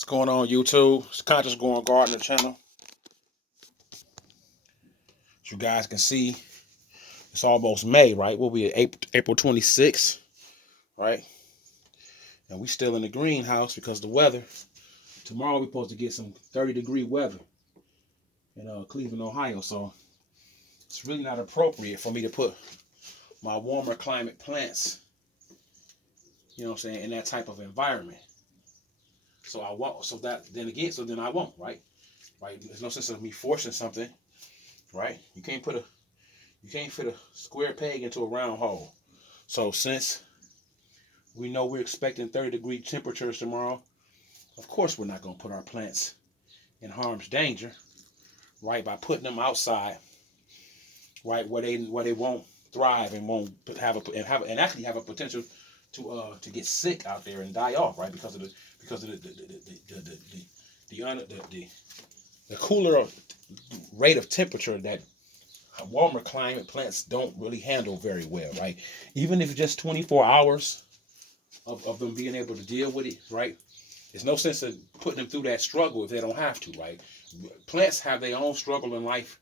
What's going on, YouTube? It's Conscious Growing Gardener channel. As you guys can see, it's almost May, right? We'll be at April 26th, right? And we still in the greenhouse because of the weather. Tomorrow we're supposed to get some 30-degree weather in Cleveland, Ohio. So it's really not appropriate for me to put my warmer climate plants, you know what I'm saying, in that type of environment. So I won't. So then I won't, right? Right? There's no sense of me forcing something, right? You can't fit a square peg into a round hole. So since we know we're expecting 30-degree temperatures tomorrow, of course we're not going to put our plants in harm's danger, right? By putting them outside, right, where they won't thrive and won't actually have a potential to get sick out there and die off, right? Because of the cooler rate of temperature that warmer climate plants don't really handle very well, right? Even if just 24 hours of them being able to deal with it, right? There's no sense of putting them through that struggle if they don't have to, right? Plants have their own struggle in life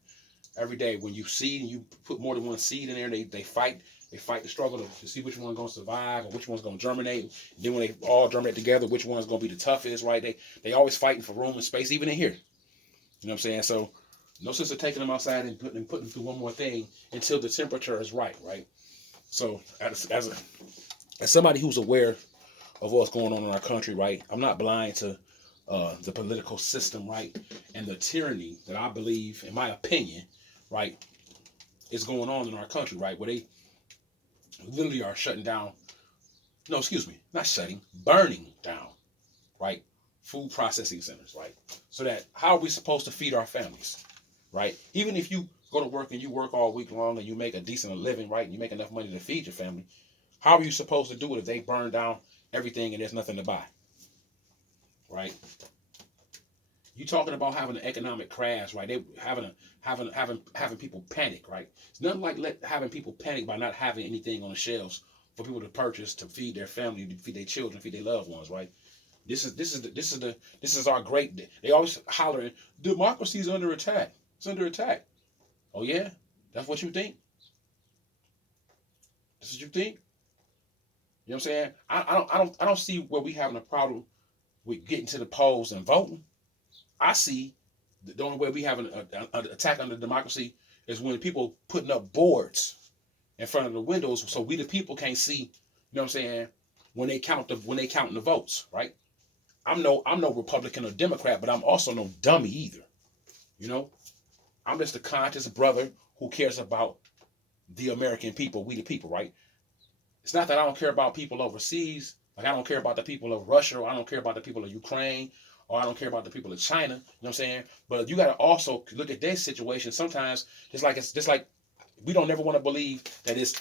every day. When you seed and you put more than one seed in there, they fight. They fight the struggle to see which one's going to survive or which one's going to germinate. And then when they all germinate together, which one's going to be the toughest, right? They always fighting for room and space, even in here. You know what I'm saying? So no sense of taking them outside and putting them through one more thing until the temperature is right? So as somebody who's aware of what's going on in our country, right? I'm not blind to the political system, right? And the tyranny that I believe, in my opinion, right, is going on in our country, right? Where they literally are shutting down, no, excuse me, not shutting, burning down, right? Food processing centers, right? So that how are we supposed to feed our families, right? Even if you go to work and you work all week long and you make a decent living, right? And you make enough money to feed your family, how are you supposed to do it if they burn down everything and there's nothing to buy, right? You talking about having an economic crash, right? They having people panic, right? It's nothing like having people panic by not having anything on the shelves for people to purchase to feed their family, to feed their children, feed their loved ones, right? This is our great. They always hollering, democracy is under attack. It's under attack. Oh yeah, that's what you think. That's what you think. You know what I'm saying? I don't see where we having a problem with getting to the polls and voting. I see the only way we have an attack on the democracy is when people putting up boards in front of the windows so we the people can't see. You know what I'm saying? When they counting the votes, right? I'm no Republican or Democrat, but I'm also no dummy either. You know, I'm just a conscious brother who cares about the American people, we the people, right? It's not that I don't care about people overseas. Like I don't care about the people of Russia, or I don't care about the people of Ukraine, or I don't care about the people of China. You know what I'm saying? But you got to also look at their situation. Sometimes it's just like we don't never want to believe that it's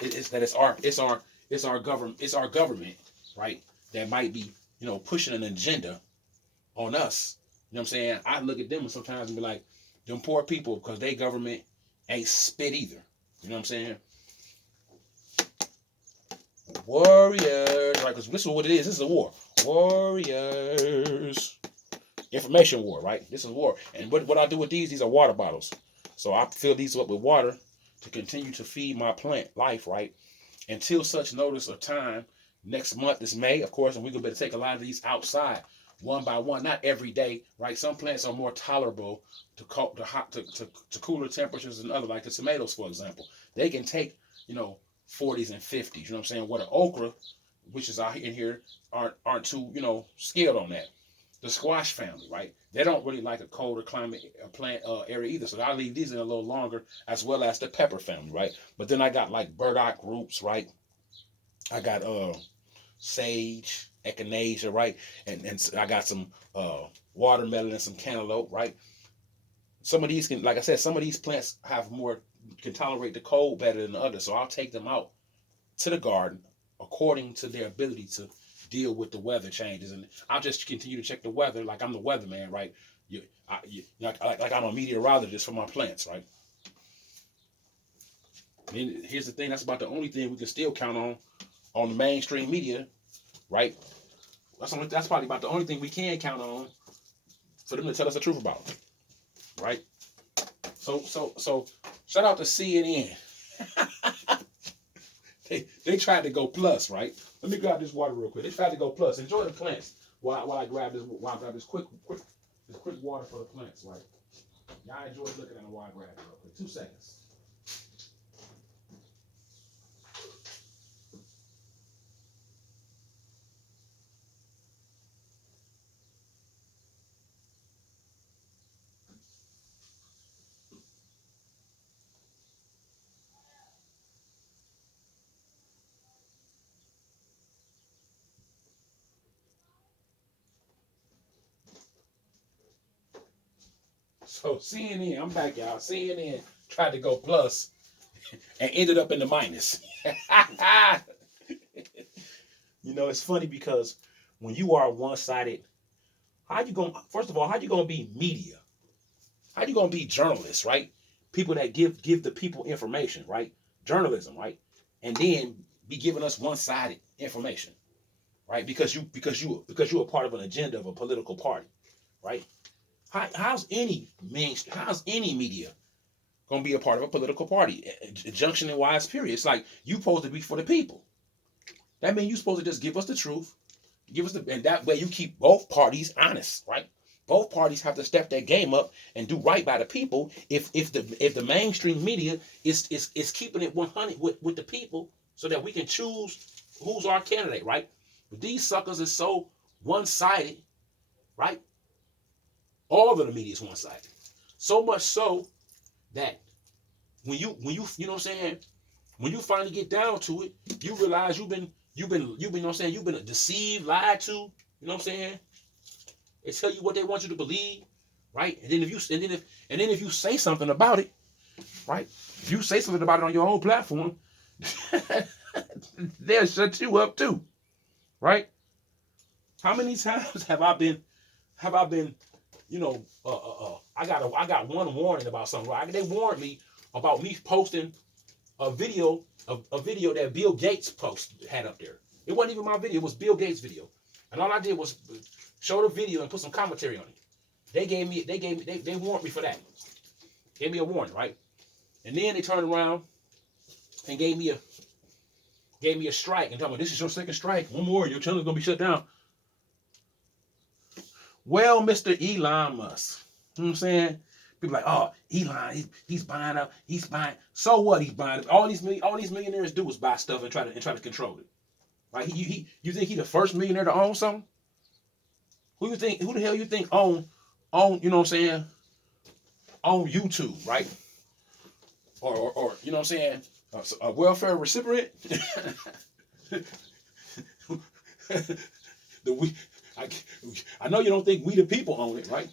our government, right? That might be pushing an agenda on us. You know what I'm saying? I look at them sometimes and be like, them poor people, because they government ain't spit either. You know what I'm saying? Warriors, right? Because this is what it is. This is a war. Warriors. Information war, right? This is war. And what I do with these are water bottles. So I fill these up with water to continue to feed my plant life, right? Until such notice of time. Next month is May, of course, and we're going to better take a lot of these outside one by one, not every day, right? Some plants are more tolerable to cooler temperatures than other, like the tomatoes, for example. They can take, 40s and 50s. You know what I'm saying? What an okra, which is out in here, aren't too, skilled on that. The squash family, right? They don't really like a colder climate plant area either. So I leave these in a little longer, as well as the pepper family, right? But then I got like burdock roots, right? I got sage, echinacea, right? And I got some watermelon and some cantaloupe, right? Some of these like I said, some of these plants can tolerate the cold better than the others. So I'll take them out to the garden according to their ability to deal with the weather changes. And I'll just continue to check the weather like I'm the weatherman, right? Like I'm a meteorologist for my plants, right? And here's the thing, that's about the only thing we can still count on the mainstream media, right? That's probably about the only thing we can count on for them to tell us the truth about it, right? So shout out to CNN. They tried to go plus, right? Let me grab this water real quick. They tried to go plus. Enjoy the plants while I grab this quick water for the plants, right? Y'all enjoy looking at the water grab it real quick. 2 seconds. So CNN, I'm back, y'all. CNN tried to go plus and ended up in the minus. You know, it's funny because when you are one-sided, first of all, how you gonna be media? How you gonna be journalists, right? People that give the people information, right? Journalism, right? And then be giving us one-sided information, right? Because you're a part of an agenda of a political party, right? How's any media gonna be a part of a political party? Junction and wise period. It's like you supposed to be for the people. That means you're supposed to just give us the truth, and that way you keep both parties honest, right? Both parties have to step their game up and do right by the people. If the mainstream media is keeping it 100 with the people, so that we can choose who's our candidate, right? But these suckers is so one-sided, right? All of the media is one-sided. So much so that when you know what I'm saying, when you finally get down to it, you realize you've been you know what I'm saying, you've been deceived, lied to, you know what I'm saying? They tell you what they want you to believe, right? And then if you say something about it, right? If you say something about it on your own platform, they'll shut you up too, right? How many times have I been, you know, I got one warning about something. Right? They warned me about me posting a video that Bill Gates had up there. It wasn't even my video; it was Bill Gates' video, and all I did was show the video and put some commentary on it. They warned me for that. Gave me a warning, right? And then they turned around and gave me a strike and told me, this is your second strike. One more, your channel's gonna be shut down. Well, Mr. Elon Musk, you know what I'm saying? People like, oh, Elon, he's buying up, he's buying. So what? He's buying up. All these millionaires do is buy stuff and try to control it. Right? You think he's the first millionaire to own something? Who the hell you think own, you know what I'm saying? On YouTube, right? Or you know what I'm saying? A welfare recipient. I know you don't think we the people own it, right?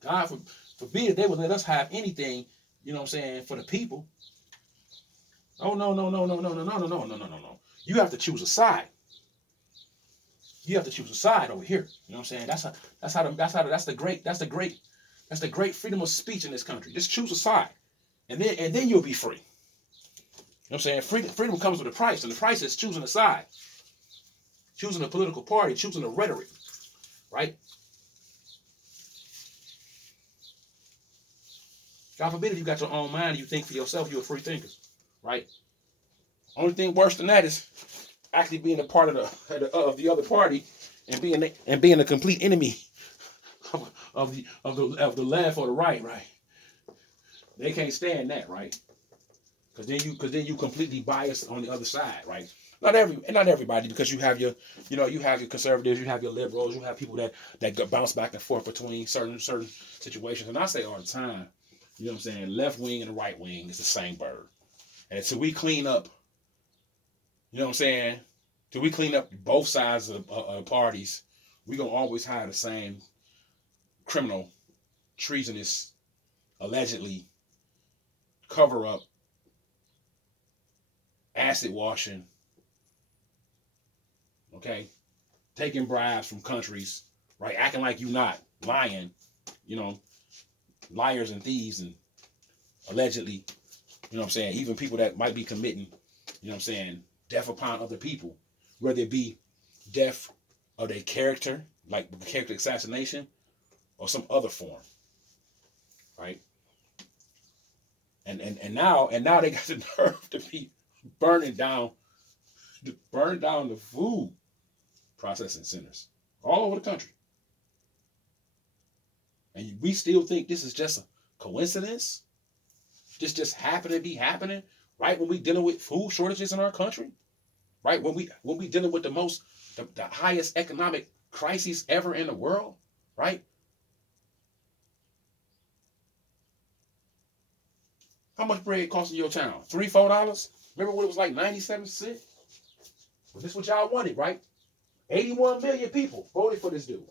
God forbid they would let us have anything, you know what I'm saying, for the people. Oh no. You have to choose a side. You have to choose a side over here. You know what I'm saying? That's the great freedom of speech in this country. Just choose a side. And then you'll be free. You know what I'm saying? Freedom comes with a price, and the price is choosing a side. Choosing a political party, choosing a rhetoric, right? God forbid if you got your own mind and you think for yourself, you're a free thinker, right? Only thing worse than that is actually being a part of the other party and being a complete enemy of the left or the right, right? They can't stand that, right? Because then you completely biased on the other side, right? Not everybody, because you have your conservatives, you have your liberals, you have people that bounce back and forth between certain situations. And I say all the time, you know what I'm saying, left wing and the right wing is the same bird. And until we clean up, you know what I'm saying, till we clean up both sides of parties, we're going to always have the same criminal, treasonous, allegedly cover up, acid washing, okay, taking bribes from countries, right, acting like you not, lying, you know, liars and thieves, and allegedly, you know what I'm saying, even people that might be committing, you know what I'm saying, death upon other people, whether it be death of their character, like character assassination or some other form, right? And now they got the nerve to be burning down the food processing centers all over the country. And we still think this is just a coincidence? This just happened to be happening right when we dealing with food shortages in our country? Right? When we dealing with the highest economic crises ever in the world, right? How much bread costs in your town? $3, $4? Remember when it was like 97 cents? Well, this is what y'all wanted, right? 81 million people voted for this dude.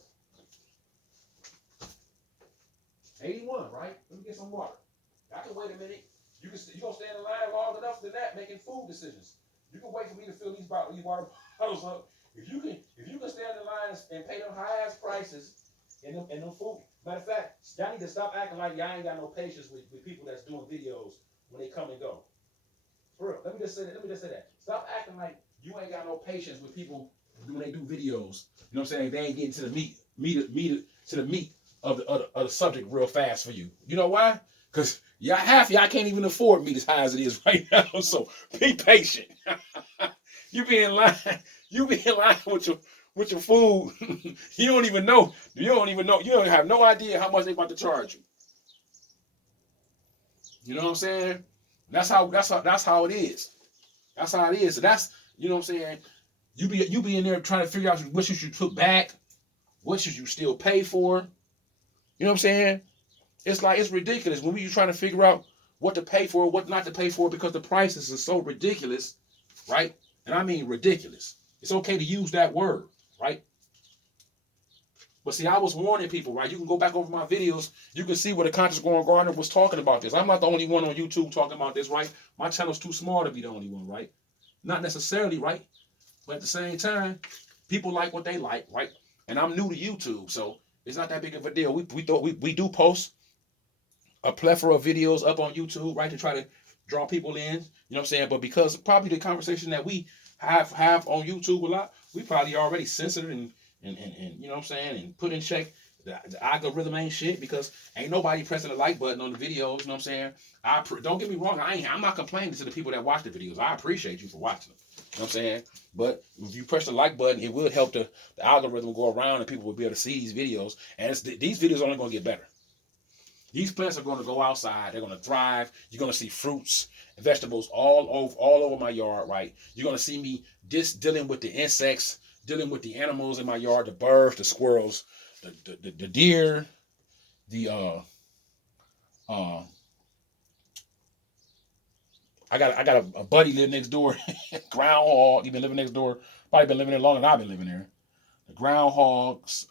81, right? Let me get some water. I can wait a minute. You gonna stand in line long enough than that making food decisions. You can wait for me to fill these water bottles up. If you can stand in line and pay them high ass prices in them food. Matter of fact, y'all need to stop acting like y'all ain't got no patience with people that's doing videos when they come and go. For real. Let me just say that. Stop acting like you ain't got no patience with people when they do videos. You know what I'm saying? They ain't getting to the meat of the subject real fast for you. You know why? Because half y'all can't even afford meat as high as it is right now. So be patient. You be in line with your food. You don't even know. You don't have no idea how much they about to charge you. You know what I'm saying? That's how it is. That's how it is. So that's, you know what I'm saying? You be in there trying to figure out what should you put back, what should you still pay for. You know what I'm saying? It's like, it's ridiculous when you trying to figure out what to pay for, what not to pay for, because the prices are so ridiculous, right? And I mean ridiculous. It's okay to use that word, right? But see, I was warning people, right? You can go back over my videos. You can see where the Conscious Growing Gardener was talking about this. I'm not the only one on YouTube talking about this, right? My channel's too small to be the only one, right? Not necessarily, right? But at the same time, people like what they like, right? And I'm new to YouTube, so it's not that big of a deal. We do post a plethora of videos up on YouTube, right, to try to draw people in. You know what I'm saying? But because probably the conversation that we have on YouTube a lot, we probably already censored and you know what I'm saying, and put in check. The algorithm ain't shit, because ain't nobody pressing the like button on the videos. You know what I'm saying? Don't get me wrong. I'm not complaining to the people that watch the videos. I appreciate you for watching them. You know what I'm saying? But if you press the like button, it would help the algorithm go around and people will be able to see these videos. And these videos are only going to get better. These plants are going to go outside. They're going to thrive. You're going to see fruits and vegetables all over my yard, right? You're going to see me dealing with the insects, dealing with the animals in my yard, the birds, the squirrels, the deer, I got a buddy live next door, groundhog. He been living next door. Probably been living there longer than I've been living there. The groundhogs,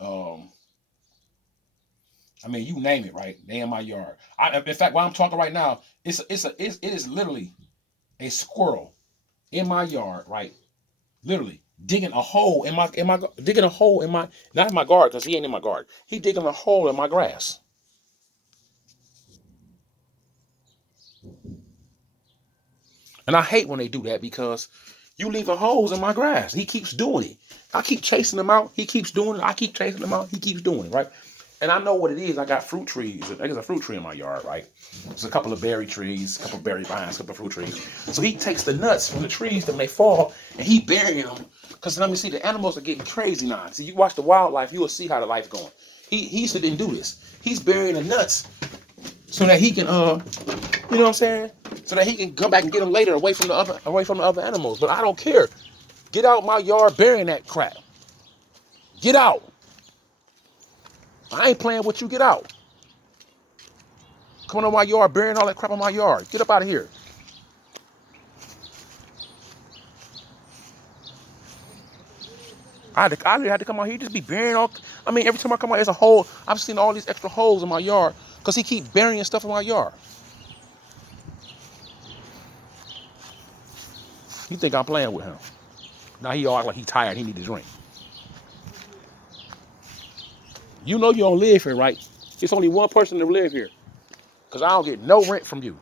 I mean, you name it, right? They in my yard. In fact, while I'm talking right now, it is literally a squirrel in my yard, right? Literally digging a hole in my not in my garden, because he ain't in my garden. He digging a hole in my grass. And I hate when they do that, because you leaving holes in my grass. He keeps doing it. I keep chasing him out. He keeps doing it. I keep chasing him out. He keeps doing it, right? And I know what it is. I got fruit trees. There's a fruit tree in my yard, right? There's a couple of berry trees, a couple of berry vines, a couple of fruit trees. So he takes the nuts from the trees when they fall, and he burying them. Because let me see, the animals are getting crazy now. See, you watch the wildlife, you will see how the life's going. He used to didn't do this. He's burying the nuts so that he can, you know what I'm saying? So that he can come back and get them later, away from the other animals. But I don't care. Get out my yard burying that crap. Get out. I ain't playing with you. Get out. Coming on my yard, burying all that crap on my yard. Get up out of here. I had to come out here. Just be burying all. I mean, every time I come out, there's a hole. I've seen all these extra holes in my yard because he keep burying stuff in my yard. You think I'm playing with him? Now he all act like he tired. He need to drink. You know you don't live here, right? It's only one person that live here, because I don't get no rent from you.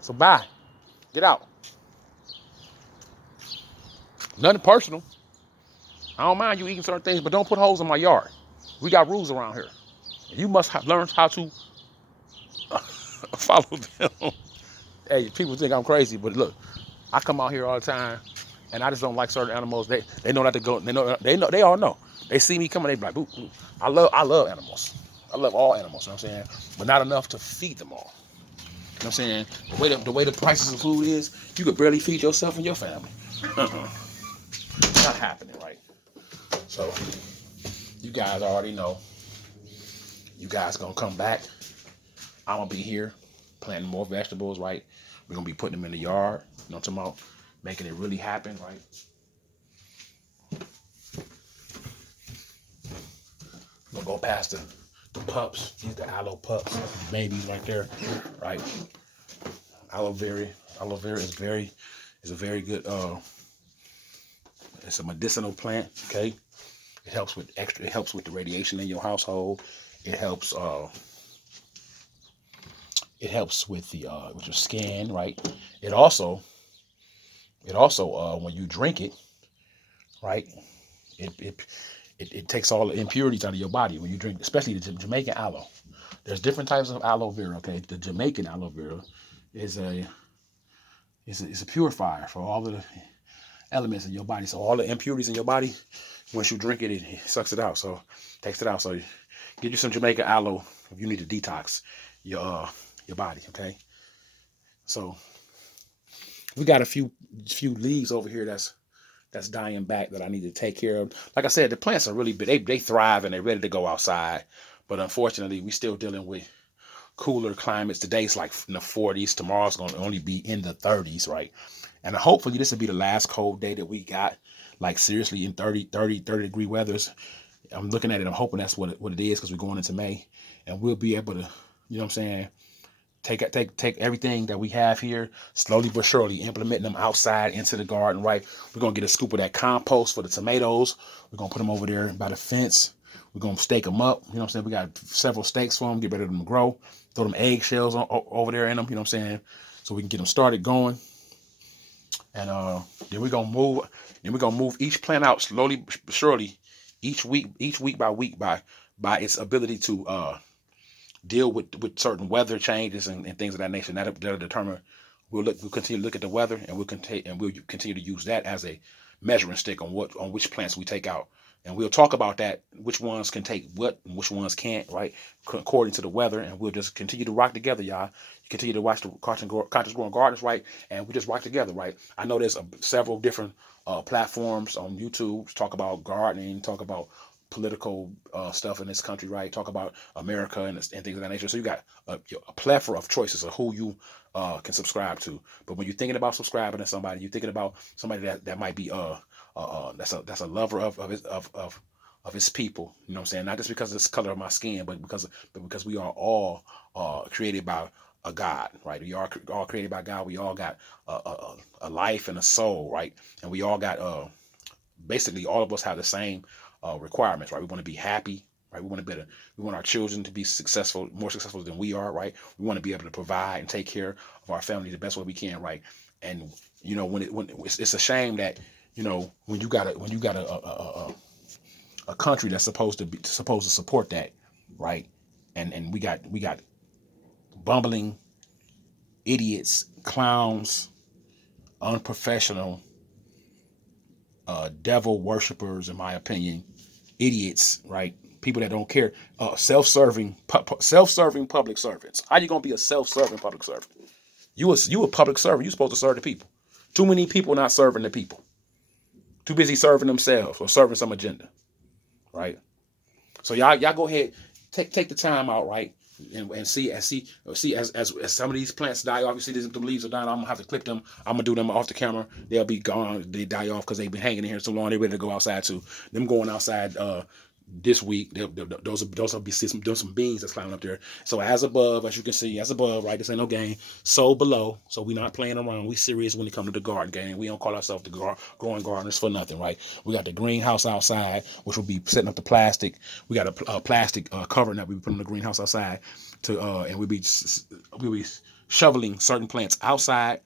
So bye. Get out. Nothing personal. I don't mind you eating certain things, but don't put holes in my yard. We got rules around here. You must learn how to follow them. Hey, people think I'm crazy, but look, I come out here all the time, and I just don't like certain animals. They know not to go. They all know. They see me coming, they be like, boo, boo. I love animals. I love all animals. You know what I'm saying? But not enough to feed them all. You know what I'm saying? The way the prices of food is, you could barely feed yourself and your family. Not happening, right? So you guys already know. You guys gonna come back. I'm gonna be here planting more vegetables, right? We're gonna be putting them in the yard. You know what I'm talking about? Making it really happen, right? We're gonna go past the pups. These the aloe pups, babies right there, right? Aloe vera is a very good it's a medicinal plant, okay? It helps with the radiation in your household. It helps with with your skin, right? It also when you drink it, right? It takes all the impurities out of your body when you drink, especially the Jamaican aloe. There's different types of aloe vera, okay? The Jamaican aloe vera is a purifier for all of the elements in your body. So all the impurities in your body, once you drink it, it sucks it out. So takes it out. So get you some Jamaican aloe if you need to detox your body, okay? So we got a few leaves over here that's dying back that I need to take care of. Like I said, the plants are really big. They thrive and they're ready to go outside. But unfortunately, we still dealing with cooler climates. Today's like in the 40s. Tomorrow's going to only be in the 30s, right? And hopefully this will be the last cold day that we got, like seriously in 30 degree weathers. I'm looking at it. I'm hoping that's what it is, because we're going into May, and we'll be able to, you know what I'm saying, take everything that we have here, slowly but surely implementing them outside into the garden, right? We're going to get a scoop of that compost for the tomatoes. We're going to put them over there by the fence. We're going to stake them up. You know what I'm saying? We got several stakes for them, get ready to them grow. Throw them eggshells over there in them, you know what I'm saying? So we can get them started going. And then we're going to move each plant out slowly but surely, each week by week, by its ability to deal with certain weather changes and things of that nature. That'll determine. We'll continue to look at the weather, and we'll continue to use that as a measuring stick on which plants we take out. And we'll talk about that, which ones can take what and which ones can't, right? According to the weather. And we'll just continue to rock together, y'all. You continue to watch the Conscious Growing Gardens, right? And we just rock together, right? I know there's several different platforms on YouTube to talk about gardening, talk about political stuff in this country, right? Talk about America and things of that nature. So you got a plethora of choices of who you can subscribe to. But when you're thinking about subscribing to somebody, you're thinking about somebody that might be that's a lover of his people. You know what I'm saying? Not just because of the color of my skin, but because we are all created by a God, right? We are all created by God. We all got a life and a soul, right? And we all got basically all of us have the same requirements, right? We want to be happy, right? We want our children to be successful, more successful than we are, right? We want to be able to provide and take care of our family the best way we can, right? And you know, when it's a shame that, you know, when you got a country that's supposed to support that, right? And we got bumbling idiots, clowns, unprofessional, devil worshippers, in my opinion, idiots, right? People that don't care, self-serving public servants. How you gonna be a self-serving public servant? You a public servant. You supposed to serve the people. Too many people not serving the people. Too busy serving themselves or serving some agenda, right? So y'all go ahead, take the time out, right? And see as some of these plants die off. You see the leaves are dying. I'm gonna have to clip them. I'm gonna do them off the camera. They'll be gone. They die off because they've been hanging in here so long. They're ready to go outside too. Them going outside this week. Those will be some beans that's climbing up there. So as above, as you can see, as above, right? This ain't no game. So below. So we're not playing around. We serious when it comes to the garden game. We don't call ourselves the growing gardeners for nothing, right? We got the greenhouse outside, which will be setting up the plastic. We got a plastic covering that we put in the greenhouse outside and we'll be shoveling certain plants outside,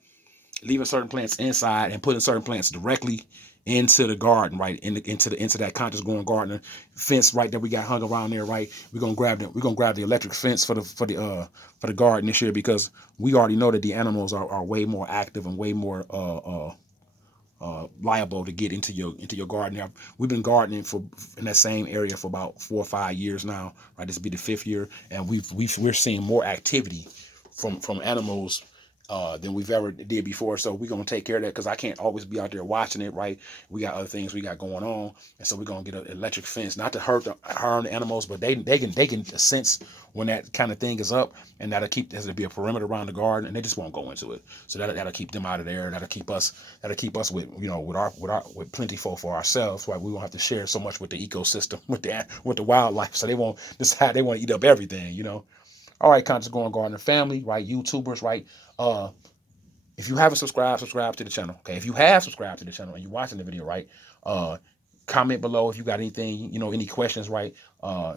leaving certain plants inside, and putting certain plants directly into the garden, right? Into that conscious growing gardener fence right that we got hung around there, right? We're gonna grab the electric fence for the garden this year, because we already know that the animals are way more active and way more liable to get into your garden. We've been gardening in that same area for about 4 or 5 years now, right? This will be the 5th year, and we're seeing more activity from animals than we've ever did before. So we're gonna take care of that, because I can't always be out there watching it, right? We got other things we got going on, and so we're gonna get an electric fence, not to harm the animals, but they can sense when that kind of thing is up, and there'll be a perimeter around the garden, and they just won't go into it. So that'll keep them out of there. That'll keep us with with plentiful for ourselves, right? We won't have to share so much with the ecosystem, with the wildlife, so they won't decide they want to eat up everything. All right, conscious growing gardener family, right? YouTubers, right? If you haven't subscribe to the channel. Okay, if you have subscribed to the channel and you're watching the video, right? Comment below if you got anything, any questions, right?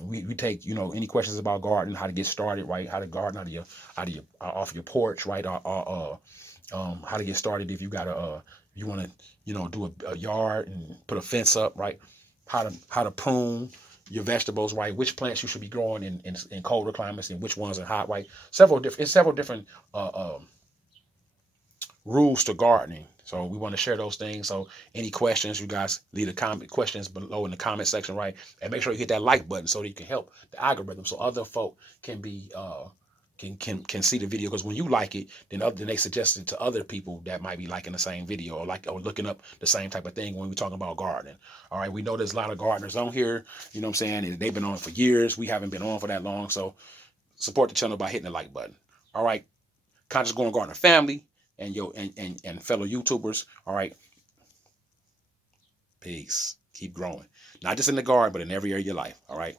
We take, any questions about gardening, how to get started, right? How to garden, how do you off your porch, right? How to get started if you got you want to, do a yard and put a fence up, right? How to prune your vegetables, right? Which plants you should be growing in colder climates and which ones are hot, right? Several different rules to gardening. So we want to share those things. So any questions, you guys leave the questions below in the comment section, right? And make sure you hit that like button so that you can help the algorithm, so other folk can be can see the video, because when you like it, then they suggest it to other people that might be liking the same video, or looking up the same type of thing when we're talking about gardening. All right, we know there's a lot of gardeners on here, you know what I'm saying, and they've been on for years. We haven't been on for that long, so support the channel by hitting the like button. All right, conscious growing gardener family and fellow YouTubers. All right, peace. Keep growing, not just in the garden, but in every area of your life. All right.